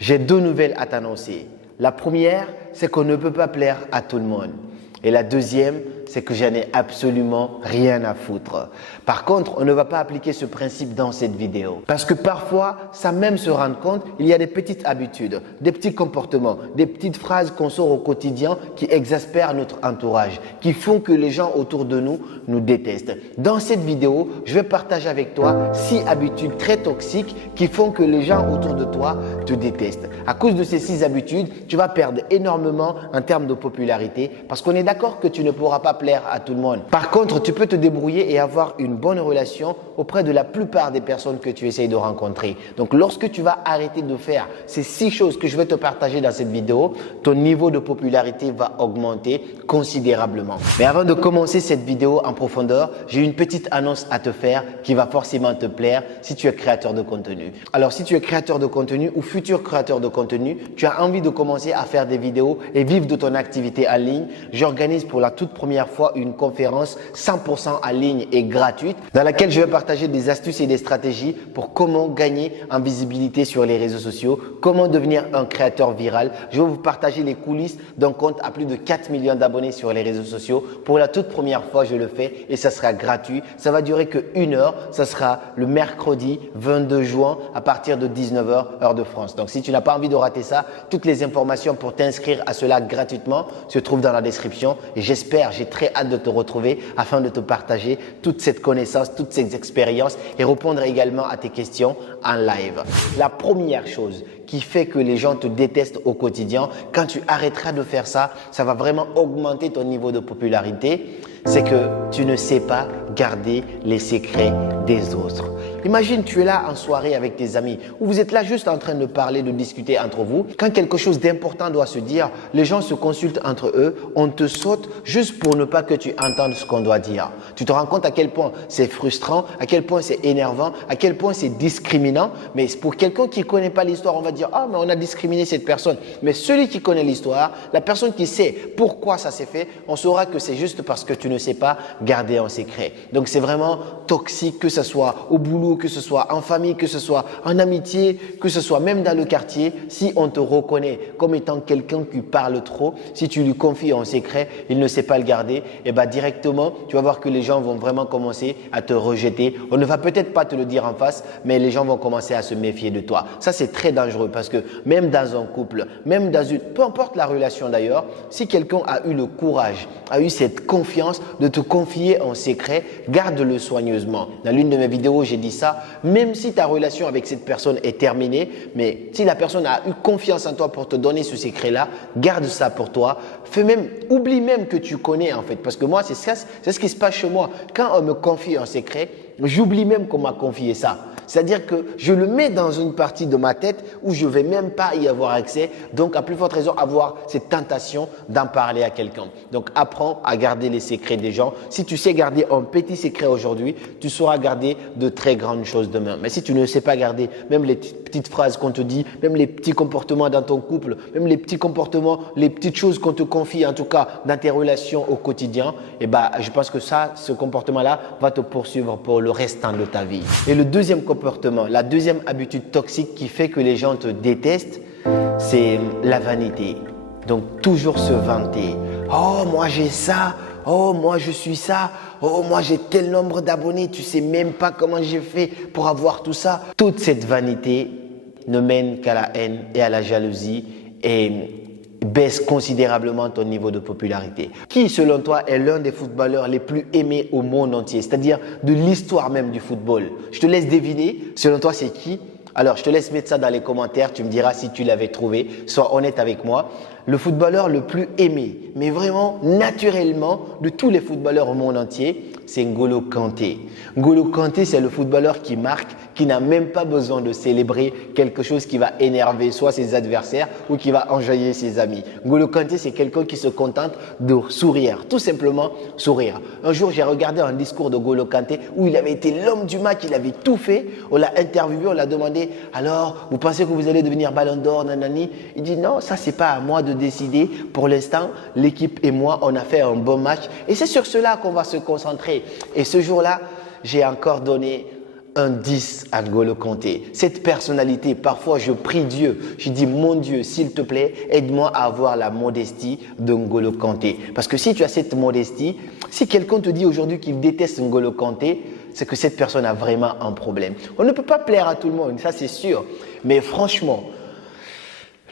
J'ai deux nouvelles à t'annoncer. La première, c'est qu'on ne peut pas plaire à tout le monde. Et la deuxième, c'est que j'en ai absolument rien à foutre. Par contre, on ne va pas appliquer ce principe dans cette vidéo. Parce que parfois, sans même se rendre compte, il y a des petites habitudes, des petits comportements, des petites phrases qu'on sort au quotidien qui exaspèrent notre entourage, qui font que les gens autour de nous nous détestent. Dans cette vidéo, je vais partager avec toi 6 habitudes très toxiques qui font que les gens autour de toi te détestent. À cause de ces 6 habitudes, tu vas perdre énormément en termes de popularité parce qu'on est d'accord que tu ne pourras pas plaire à tout le monde. Par contre, tu peux te débrouiller et avoir une bonne relation auprès de la plupart des personnes que tu essayes de rencontrer. Donc, lorsque tu vas arrêter de faire ces 6 choses que je vais te partager dans cette vidéo, ton niveau de popularité va augmenter considérablement. Mais avant de commencer cette vidéo en profondeur, j'ai une petite annonce à te faire qui va forcément te plaire si tu es créateur de contenu. Alors, si tu es créateur de contenu ou futur créateur de contenu, tu as envie de commencer à faire des vidéos et vivre de ton activité en ligne, j'organise pour la toute première fois une conférence 100% en ligne et gratuite dans laquelle je vais partager des astuces et des stratégies pour comment gagner en visibilité sur les réseaux sociaux, comment devenir un créateur viral. Je vais vous partager les coulisses d'un compte à plus de 4 millions d'abonnés sur les réseaux sociaux. Pour la toute première fois, je le fais et ça sera gratuit. Ça va durer que 1 heure. Ça sera le mercredi 22 juin à partir de 19 h heure de France. Donc, si tu n'as pas envie de rater ça, toutes les informations pour t'inscrire à cela gratuitement se trouvent dans la description. Et j'espère, j'ai très hâte de te retrouver afin de te partager toute cette connaissance, toutes ces expériences et répondre également à tes questions en live. La première chose qui fait que les gens te détestent au quotidien, quand tu arrêteras de faire ça, ça va vraiment augmenter ton niveau de popularité, c'est que tu ne sais pas garder les secrets des autres. Imagine, tu es là en soirée avec tes amis ou vous êtes là juste en train de parler, de discuter entre vous. Quand quelque chose d'important doit se dire, les gens se consultent entre eux, on te saute juste pour ne pas que tu entendes ce qu'on doit dire. Tu te rends compte à quel point c'est frustrant, à quel point c'est énervant, à quel point c'est discriminant. Mais pour quelqu'un qui ne connaît pas l'histoire, on va dire « Ah, mais on a discriminé cette personne ». Mais celui qui connaît l'histoire, la personne qui sait pourquoi ça s'est fait, on saura que c'est juste parce que tu ne sais pas garder un secret. Donc, c'est vraiment toxique, que ce soit au boulot, que ce soit en famille, que ce soit en amitié, que ce soit même dans le quartier. Si on te reconnaît comme étant quelqu'un qui parle trop, si tu lui confies un secret, il ne sait pas le garder, et bien directement, tu vas voir que les gens vont vraiment commencer à te rejeter. On ne va peut-être pas te le dire en face, mais les gens vont commencer à se méfier de toi. Ça, c'est très dangereux parce que même dans un couple, même dans peu importe la relation d'ailleurs, si quelqu'un a eu le courage, a eu cette confiance de te confier un secret, garde-le soigneusement. Dans l'une de mes vidéos, j'ai dit ça, même si ta relation avec cette personne est terminée, mais si la personne a eu confiance en toi pour te donner ce secret-là, garde ça pour toi. Oublie même que tu connais en fait, parce que moi, c'est ce qui se passe chez moi. Quand on me confie un secret, j'oublie même qu'on m'a confié ça. C'est-à-dire que je le mets dans une partie de ma tête où je ne vais même pas y avoir accès. Donc, à plus forte raison, avoir cette tentation d'en parler à quelqu'un. Donc, apprends à garder les secrets des gens. Si tu sais garder un petit secret aujourd'hui, tu sauras garder de très grandes choses demain. Mais si tu ne sais pas garder même les petites phrases qu'on te dit, même les petits comportements dans ton couple, même les petits comportements, les petites choses qu'on te confie, en tout cas dans tes relations au quotidien, eh ben, je pense que ce comportement-là va te poursuivre pour le restant de ta vie. Et le deuxième comportement, la deuxième habitude toxique qui fait que les gens te détestent, c'est la vanité. Donc, toujours se vanter. « Oh, moi j'ai ça. Oh, moi je suis ça. Oh, moi j'ai tel nombre d'abonnés. Tu sais même pas comment j'ai fait pour avoir tout ça. » Toute cette vanité ne mène qu'à la haine et à la jalousie et baisse considérablement ton niveau de popularité. Qui, selon toi, est l'un des footballeurs les plus aimés au monde entier, c'est-à-dire de l'histoire même du football? Je te laisse deviner. Selon toi, c'est qui? Alors, je te laisse mettre ça dans les commentaires. Tu me diras si tu l'avais trouvé. Sois honnête avec moi. Le footballeur le plus aimé, mais vraiment naturellement, de tous les footballeurs au monde entier, c'est N'Golo Kanté. N'Golo Kanté, c'est le footballeur qui marque, qui n'a même pas besoin de célébrer quelque chose qui va énerver soit ses adversaires ou qui va enjailler ses amis. N'Golo Kanté, c'est quelqu'un qui se contente de sourire, tout simplement sourire. Un jour, j'ai regardé un discours de N'Golo Kanté où il avait été l'homme du match, il avait tout fait. On l'a interviewé, on l'a demandé « Alors, vous pensez que vous allez devenir Ballon d'Or, nanani ?» Il dit « Non, ça c'est pas à moi de décider. Pour l'instant, l'équipe et moi, on a fait un bon match et c'est sur cela qu'on va se concentrer. » Et ce jour-là, j'ai encore donné un 10 à N'Golo Kanté. Cette personnalité, parfois je prie Dieu, je dis mon Dieu, s'il te plaît, aide-moi à avoir la modestie de N'Golo Kanté. Parce que si tu as cette modestie, si quelqu'un te dit aujourd'hui qu'il déteste N'Golo Kanté, c'est que cette personne a vraiment un problème. On ne peut pas plaire à tout le monde, ça c'est sûr. Mais franchement,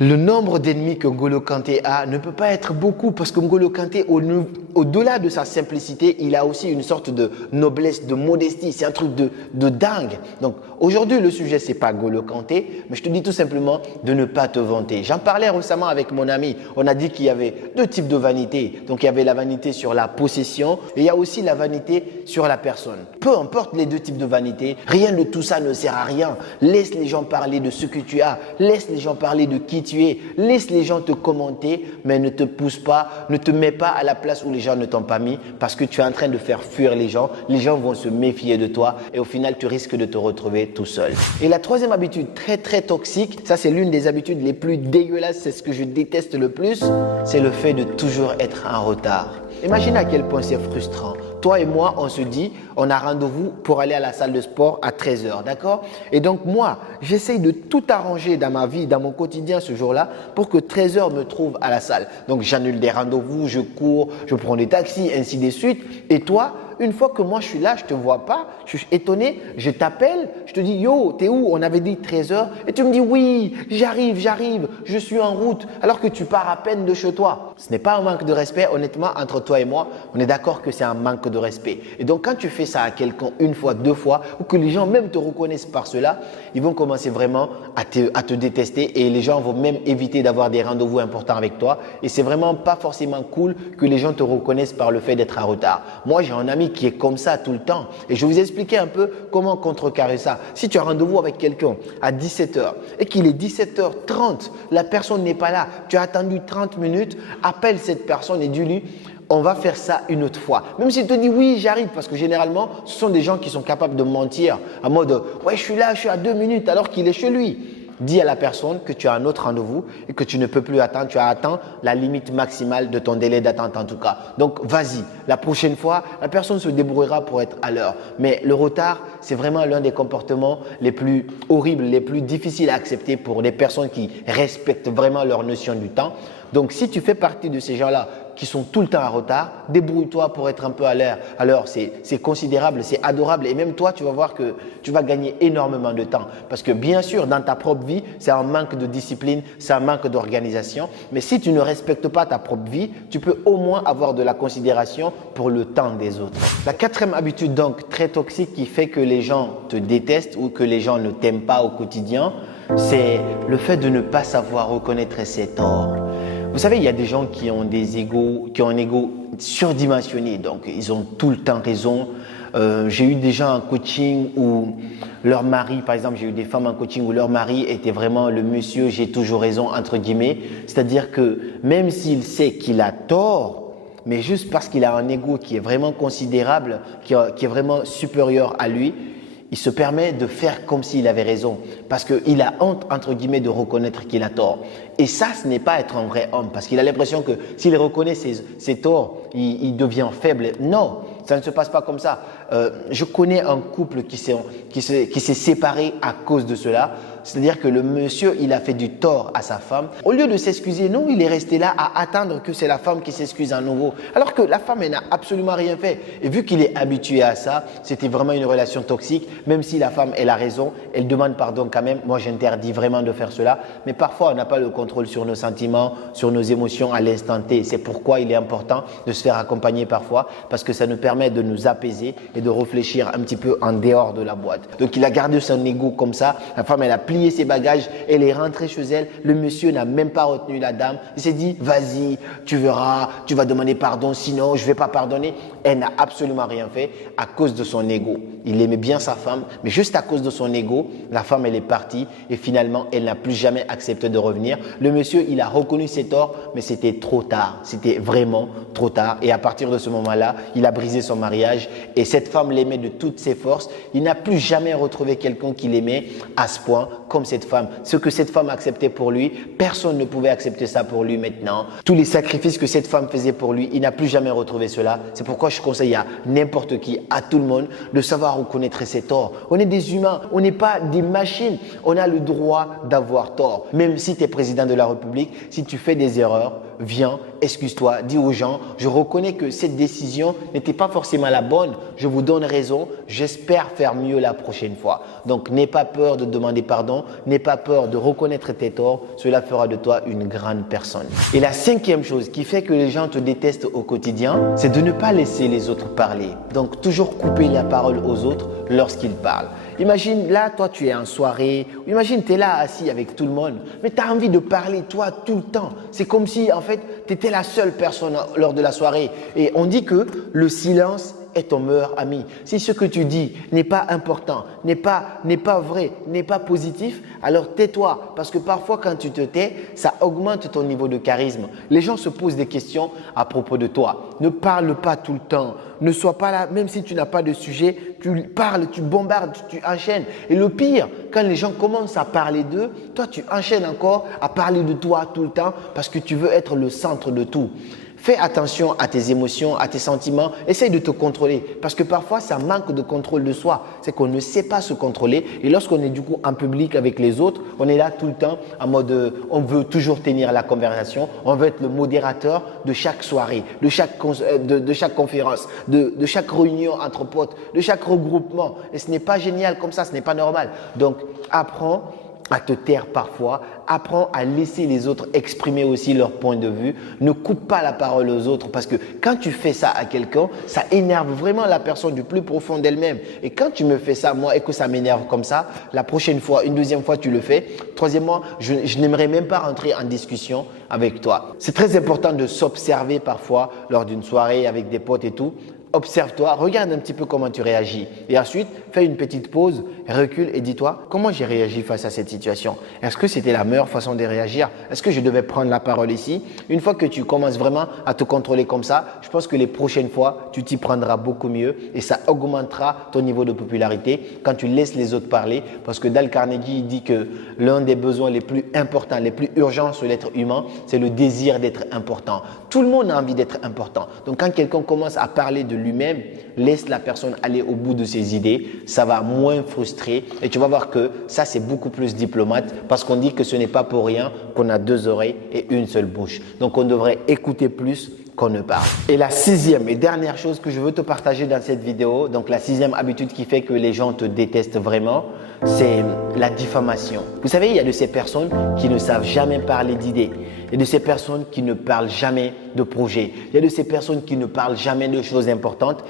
le nombre d'ennemis que N'Golo Kanté a ne peut pas être beaucoup parce que N'Golo Kanté, au-delà de sa simplicité, il a aussi une sorte de noblesse, de modestie. C'est un truc de dingue. Donc aujourd'hui, le sujet, c'est pas N'Golo Kanté, mais je te dis tout simplement de ne pas te vanter. J'en parlais récemment avec mon ami. On a dit qu'il y avait deux types de vanité. Donc il y avait la vanité sur la possession et il y a aussi la vanité sur la personne. Peu importe les deux types de vanité, rien de tout ça ne sert à rien. Laisse les gens parler de ce que tu as. Laisse les gens parler de qui tu es. Laisse les gens te commenter, mais ne te pousse pas, ne te mets pas à la place où les gens ne t'ont pas mis parce que tu es en train de faire fuir les gens. Les gens vont se méfier de toi et au final, tu risques de te retrouver tout seul. Et la troisième habitude très toxique, ça c'est l'une des habitudes les plus dégueulasses, c'est ce que je déteste le plus, c'est le fait de toujours être en retard. Imagine à quel point c'est frustrant. Toi et moi, on se dit, on a rendez-vous pour aller à la salle de sport à 13 h, d'accord? Et donc moi, j'essaye de tout arranger dans ma vie, dans mon quotidien ce jour-là pour que 13 h me trouve à la salle. Donc j'annule des rendez-vous, je cours, je prends des taxis, ainsi de suite. Et toi, une fois que moi je suis là, je te vois pas, je suis étonné, je t'appelle, je te dis yo, t'es où? On avait dit 13 h et tu me dis oui, j'arrive, je suis en route alors que tu pars à peine de chez toi. Ce n'est pas un manque de respect, honnêtement, entre toi et moi, on est d'accord que c'est un manque de respect. Et donc quand tu fais ça à quelqu'un une fois, deux fois, ou que les gens même te reconnaissent par cela, ils vont commencer vraiment à te détester et les gens vont même éviter d'avoir des rendez-vous importants avec toi. Et c'est vraiment pas forcément cool que les gens te reconnaissent par le fait d'être en retard. Moi, j'ai un ami qui est comme ça tout le temps. Et je vais vous expliquer un peu comment contrecarrer ça. Si tu as rendez-vous avec quelqu'un à 17 h et qu'il est 17 h 30, la personne n'est pas là, tu as attendu 30 minutes, appelle cette personne et dis-lui on va faire ça une autre fois. Même s'il te dit oui, j'arrive, parce que généralement, ce sont des gens qui sont capables de mentir en mode ouais, je suis là, je suis à 2 minutes alors qu'il est chez lui. Dis à la personne que tu as un autre rendez-vous et que tu ne peux plus attendre. Tu as atteint la limite maximale de ton délai d'attente en tout cas. Donc, vas-y. La prochaine fois, la personne se débrouillera pour être à l'heure. Mais le retard, c'est vraiment l'un des comportements les plus horribles, les plus difficiles à accepter pour les personnes qui respectent vraiment leur notion du temps. Donc, si tu fais partie de ces gens-là qui sont tout le temps en retard, débrouille-toi pour être un peu à l'heure. Alors, c'est considérable, c'est adorable et même toi, tu vas voir que tu vas gagner énormément de temps. Parce que bien sûr, dans ta propre vie, c'est un manque de discipline, c'est un manque d'organisation. Mais si tu ne respectes pas ta propre vie, tu peux au moins avoir de la considération pour le temps des autres. La quatrième habitude donc très toxique qui fait que les gens te détestent ou que les gens ne t'aiment pas au quotidien, c'est le fait de ne pas savoir reconnaître ses torts. Vous savez, il y a des gens qui ont un ego surdimensionné, donc ils ont tout le temps raison. J'ai eu des gens en coaching où leur mari, par exemple, j'ai eu des femmes en coaching où leur mari était vraiment le monsieur, j'ai toujours raison, entre guillemets. C'est-à-dire que même s'il sait qu'il a tort, mais juste parce qu'il a un ego qui est vraiment considérable, qui est vraiment supérieur à lui, il se permet de faire comme s'il avait raison parce qu'il a honte, entre guillemets, de reconnaître qu'il a tort. Et ça, ce n'est pas être un vrai homme parce qu'il a l'impression que s'il reconnaît ses torts, il devient faible. Non, ça ne se passe pas comme ça. Je connais un couple qui s'est séparé à cause de cela. C'est-à-dire que le monsieur, il a fait du tort à sa femme. Au lieu de s'excuser, non, il est resté là à attendre que c'est la femme qui s'excuse à nouveau. Alors que la femme, elle n'a absolument rien fait. Et vu qu'il est habitué à ça, c'était vraiment une relation toxique. Même si la femme, elle a raison, elle demande pardon quand même. Moi, j'interdis vraiment de faire cela. Mais parfois, on n'a pas le contrôle sur nos sentiments, sur nos émotions à l'instant T. C'est pourquoi il est important de se faire accompagner parfois parce que ça nous permet de nous apaiser et de réfléchir un petit peu en dehors de la boîte. Donc, il a gardé son ego comme ça. La femme, elle a plié ses bagages, elle est rentrée chez elle, le monsieur n'a même pas retenu la dame, il s'est dit vas-y, tu verras, tu vas demander pardon, sinon je ne vais pas pardonner. Elle n'a absolument rien fait à cause de son ego. Il aimait bien sa femme, mais juste à cause de son ego, la femme elle est partie et finalement elle n'a plus jamais accepté de revenir. Le monsieur il a reconnu ses torts, mais c'était trop tard, c'était vraiment trop tard et à partir de ce moment-là, il a brisé son mariage et cette femme l'aimait de toutes ses forces. Il n'a plus jamais retrouvé quelqu'un qui l'aimait à ce point comme cette femme. Ce que cette femme acceptait pour lui, personne ne pouvait accepter ça pour lui maintenant. Tous les sacrifices que cette femme faisait pour lui, il n'a plus jamais retrouvé cela. C'est pourquoi je conseille à n'importe qui, à tout le monde, de savoir reconnaître ses torts. On est des humains, on n'est pas des machines. On a le droit d'avoir tort. Même si tu es président de la République, si tu fais des erreurs, viens, excuse-toi, dis aux gens, je reconnais que cette décision n'était pas forcément la bonne, je vous donne raison, j'espère faire mieux la prochaine fois. Donc, n'aie pas peur de demander pardon, n'aie pas peur de reconnaître tes torts, cela fera de toi une grande personne. Et la cinquième chose qui fait que les gens te détestent au quotidien, c'est de ne pas laisser les autres parler. Donc, toujours couper la parole aux autres lorsqu'ils parlent. Imagine, là, toi, tu es en soirée, imagine, tu es là assis avec tout le monde, mais tu as envie de parler, toi, tout le temps. C'est comme si, en fait, tu étais la seule personne lors de la soirée. Et on dit que le silence est ton meilleur ami. Si ce que tu dis n'est pas important, n'est pas vrai, n'est pas positif, alors tais-toi. Parce que parfois, quand tu te tais, ça augmente ton niveau de charisme. Les gens se posent des questions à propos de toi. Ne parle pas tout le temps. Ne sois pas là, même si tu n'as pas de sujet, tu parles, tu bombardes, tu enchaînes. Et le pire, quand les gens commencent à parler d'eux, toi, tu enchaînes encore à parler de toi tout le temps parce que tu veux être le centre de tout. Fais attention à tes émotions, à tes sentiments. Essaye de te contrôler parce que parfois, ça manque de contrôle de soi. C'est qu'on ne sait pas se contrôler et lorsqu'on est du coup en public avec les autres, on est là tout le temps en mode on veut toujours tenir la conversation, on veut être le modérateur de chaque soirée, de chaque conférence, de chaque réunion entre potes, de chaque regroupement. Et ce n'est pas génial comme ça, ce n'est pas normal. Donc, apprends à te taire parfois, apprends à laisser les autres exprimer aussi leur point de vue. Ne coupe pas la parole aux autres parce que quand tu fais ça à quelqu'un, ça énerve vraiment la personne du plus profond d'elle-même. Et quand tu me fais ça, moi, et que ça m'énerve comme ça, la prochaine fois, une deuxième fois, tu le fais. Troisièmement, je n'aimerais même pas rentrer en discussion avec toi. C'est très important de s'observer parfois lors d'une soirée avec des potes et tout. Observe-toi, regarde un petit peu comment tu réagis et ensuite fais une petite pause, recule et dis-toi comment j'ai réagi face à cette situation. Est-ce que c'était la meilleure façon de réagir? Est-ce que je devais prendre la parole ici? Une fois que tu commences vraiment à te contrôler comme ça, je pense que les prochaines fois, tu t'y prendras beaucoup mieux et ça augmentera ton niveau de popularité quand tu laisses les autres parler parce que Dale Carnegie dit que l'un des besoins les plus importants, les plus urgents sur l'être humain, c'est le désir d'être important. Tout le monde a envie d'être important. Donc quand quelqu'un commence à parler de lui-même, laisse la personne aller au bout de ses idées, ça va moins frustrer et tu vas voir que ça c'est beaucoup plus diplomate parce qu'on dit que ce n'est pas pour rien qu'on a deux oreilles et une seule bouche. Donc on devrait écouter plus qu'on ne parle. Et la sixième et dernière chose que je veux te partager dans cette vidéo, donc la sixième habitude qui fait que les gens te détestent vraiment, c'est la diffamation. Vous savez, il y a de ces personnes qui ne savent jamais parler d'idées. Il y a de ces personnes qui ne parlent jamais de projets. Il y a de ces personnes qui ne parlent jamais de choses importantes.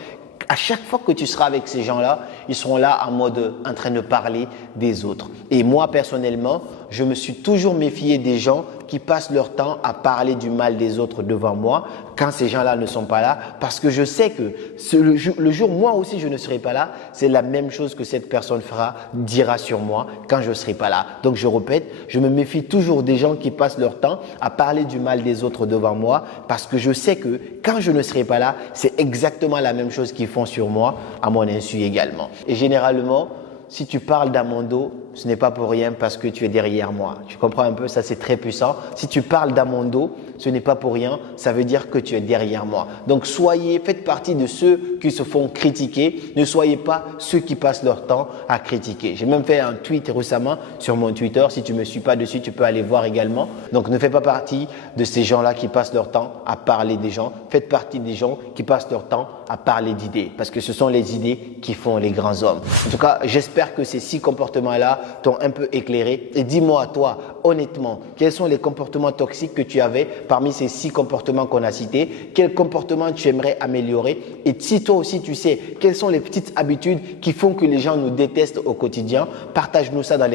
À chaque fois que tu seras avec ces gens-là, ils seront là en train de parler des autres. Et moi, personnellement, je me suis toujours méfié des gens qui passent leur temps à parler du mal des autres devant moi quand ces gens-là ne sont pas là parce que je sais que le jour moi aussi je ne serai pas là, c'est la même chose que cette personne dira sur moi quand je ne serai pas là. Donc je répète, je me méfie toujours des gens qui passent leur temps à parler du mal des autres devant moi parce que je sais que quand je ne serai pas là, c'est exactement la même chose qu'ils font sur moi à mon insu également. Et généralement, si tu parles dans mon dos, ce n'est pas pour rien parce que tu es derrière moi. Tu comprends un peu? Ça, c'est très puissant. Si tu parles dans mon dos, ce n'est pas pour rien. Ça veut dire que tu es derrière moi. Donc, faites partie de ceux qui se font critiquer. Ne soyez pas ceux qui passent leur temps à critiquer. J'ai même fait un tweet récemment sur mon Twitter. Si tu ne me suis pas dessus, tu peux aller voir également. Donc, ne fais pas partie de ces gens-là qui passent leur temps à parler des gens. Faites partie des gens qui passent leur temps à parler d'idées parce que ce sont les idées qui font les grands hommes. En tout cas, j'espère que ces 6 comportements-là t'ont un peu éclairé. Et dis-moi, toi, honnêtement, quels sont les comportements toxiques que tu avais parmi ces 6 comportements qu'on a cités? Quels comportements tu aimerais améliorer? Et si toi aussi tu sais, quelles sont les petites habitudes qui font que les gens nous détestent au quotidien? Partage-nous ça dans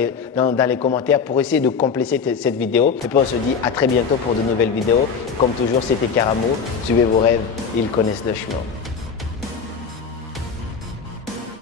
les commentaires pour essayer de compléter cette vidéo. Et puis on se dit à très bientôt pour de nouvelles vidéos. Comme toujours, c'était Karamo. Suivez vos rêves, ils connaissent le chemin.